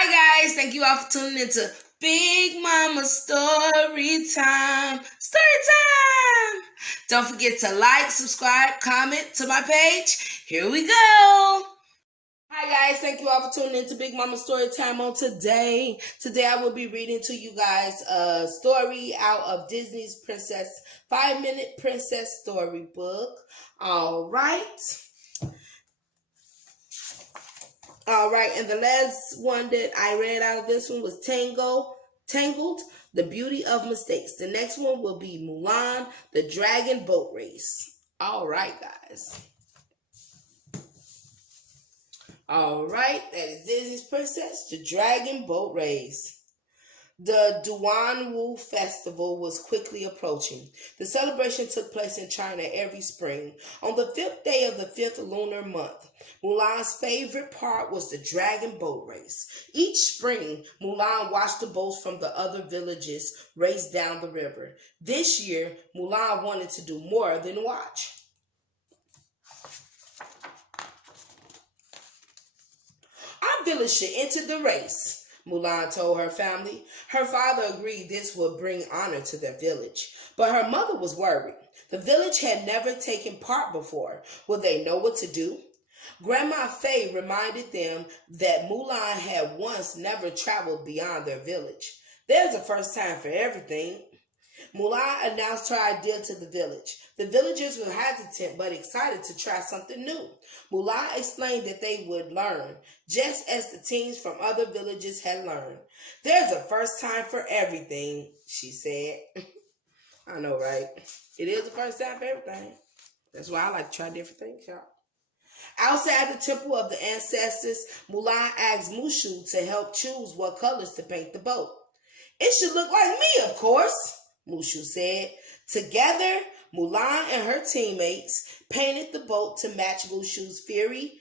Hi guys, thank you all for tuning into Big Mama Story Time. Story Time! Don't forget to like, subscribe, comment to my page. Here we go. Hi guys, thank you all for tuning into Big Mama Story Time on today. Today I will be reading to you guys a story out of Disney's Princess 5-Minute Princess Storybook. All right, and the last one that I read out of this one was Tangled, The Beauty of Mistakes. The next one will be Mulan, The Dragon Boat Race. All right, guys. All right, that is Disney's Princess, The Dragon Boat Race. The Duanwu Festival was quickly approaching. The celebration took place in China every spring. On the 5th day of the 5th lunar month, Mulan's favorite part was the dragon boat race. Each spring, Mulan watched the boats from the other villages race down the river. This year, Mulan wanted to do more than watch. Our village should enter the race, Mulan told her family. Her father agreed this would bring honor to their village, but her mother was worried. The village had never taken part before. Would they know what to do? Grandma Fay reminded them that Mulan had once never traveled beyond their village. There's a first time for everything. Mulan announced her idea to the village. The villagers were hesitant but excited to try something new. Mulan explained that they would learn, just as the teens from other villages had learned. There's a first time for everything, she said. I know, right? It is the first time for everything. That's why I like to try different things, y'all. Outside the temple of the ancestors, Mulan asked Mushu to help choose what colors to paint the boat. It should look like me, of course, Mushu said. Together, Mulan and her teammates painted the boat to match Mushu's fiery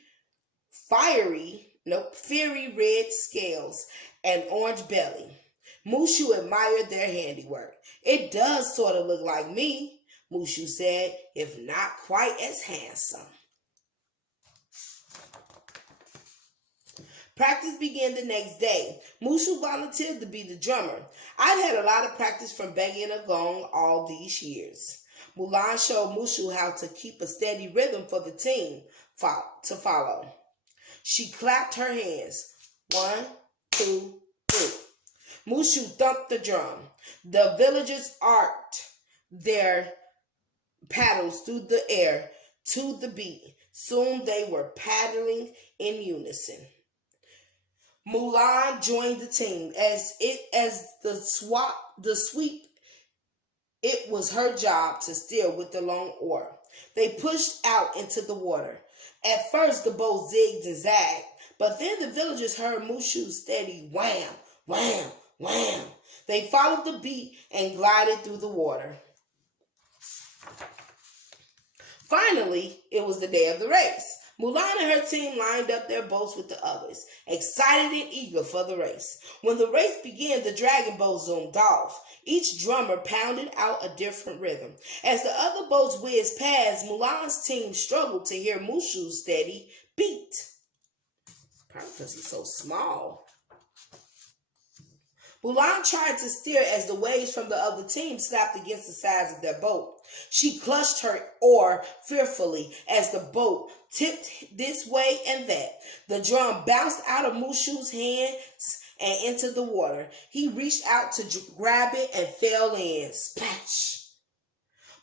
red scales and orange belly. Mushu admired their handiwork. It does sort of look like me, Mushu said, if not quite as handsome. Practice began the next day. Mushu volunteered to be the drummer. I've had a lot of practice from banging a gong all these years. Mulan showed Mushu how to keep a steady rhythm for the team to follow. She clapped her hands. 1, 2, 3. Mushu thumped the drum. The villagers arced their paddles through the air to the beat. Soon they were paddling in unison. Mulan joined the team. As the sweep, it was her job to steer with the long oar. They pushed out into the water. At first, the boat zigged and zagged, but then the villagers heard Mushu's steady wham, wham, wham. They followed the beat and glided through the water. Finally, it was the day of the race. Mulan and her team lined up their boats with the others, excited and eager for the race. When the race began, the dragon boat zoomed off. Each drummer pounded out a different rhythm. As the other boats whizzed past, Mulan's team struggled to hear Mushu's steady beat. Probably because he's so small. Mulan tried to steer as the waves from the other team slapped against the sides of their boat. She clutched her oar fearfully as the boat tipped this way and that. The drum bounced out of Mushu's hands and into the water. He reached out to grab it and fell in. Splash!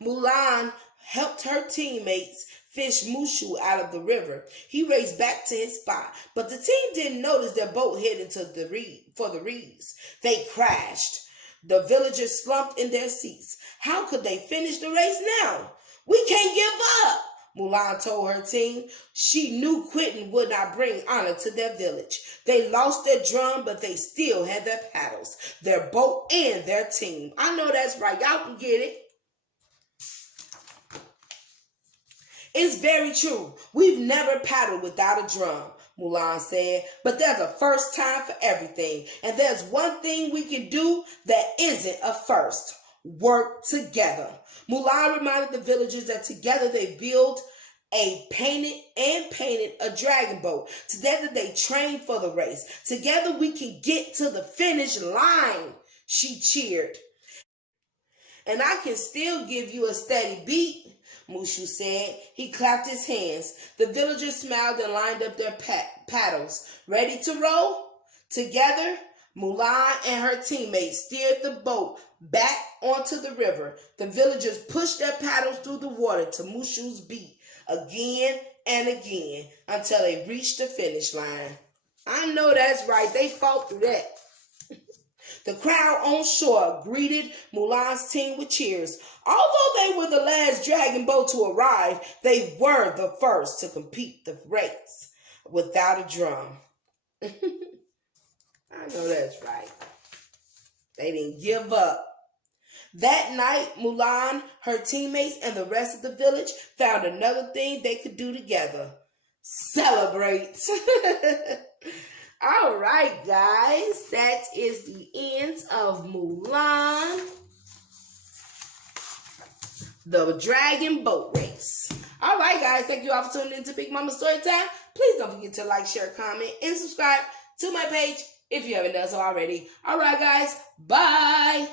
Mulan helped her teammates fish Mushu out of the river. He raced back to his spot, but the team didn't notice their boat headed to the reeds. They crashed. The villagers slumped in their seats. How could they finish the race now? We can't give up, Mulan told her team. She knew quitting would not bring honor to their village. They lost their drum, but they still had their paddles, their boat, and their team. I know that's right. Y'all can get it. It's very true. We've never paddled without a drum, Mulan said, but there's a first time for everything. And there's one thing we can do that isn't a first. Work together. Mulan reminded the villagers that together they build painted a dragon boat. Together they trained for the race. Together we can get to the finish line, she cheered. And I can still give you a steady beat, Mushu said. He clapped his hands. The villagers smiled and lined up their paddles. Ready to row? Together, Mulan and her teammates steered the boat back onto the river. The villagers pushed their paddles through the water to Mushu's beat again and again until they reached the finish line. I know that's right. They fought through that. The crowd on shore greeted Mulan's team with cheers. Although they were the last dragon boat to arrive, they were the first to complete the race without a drum. I know that's right. They didn't give up. That night, Mulan, her teammates, and the rest of the village found another thing they could do together. Celebrate. All right, guys. That is the end of Mulan, the Dragon Boat Race. All right, guys. Thank you all for tuning in to Big Mama Storytime. Please don't forget to like, share, comment, and subscribe to my page if you haven't done so already. All right, guys. Bye.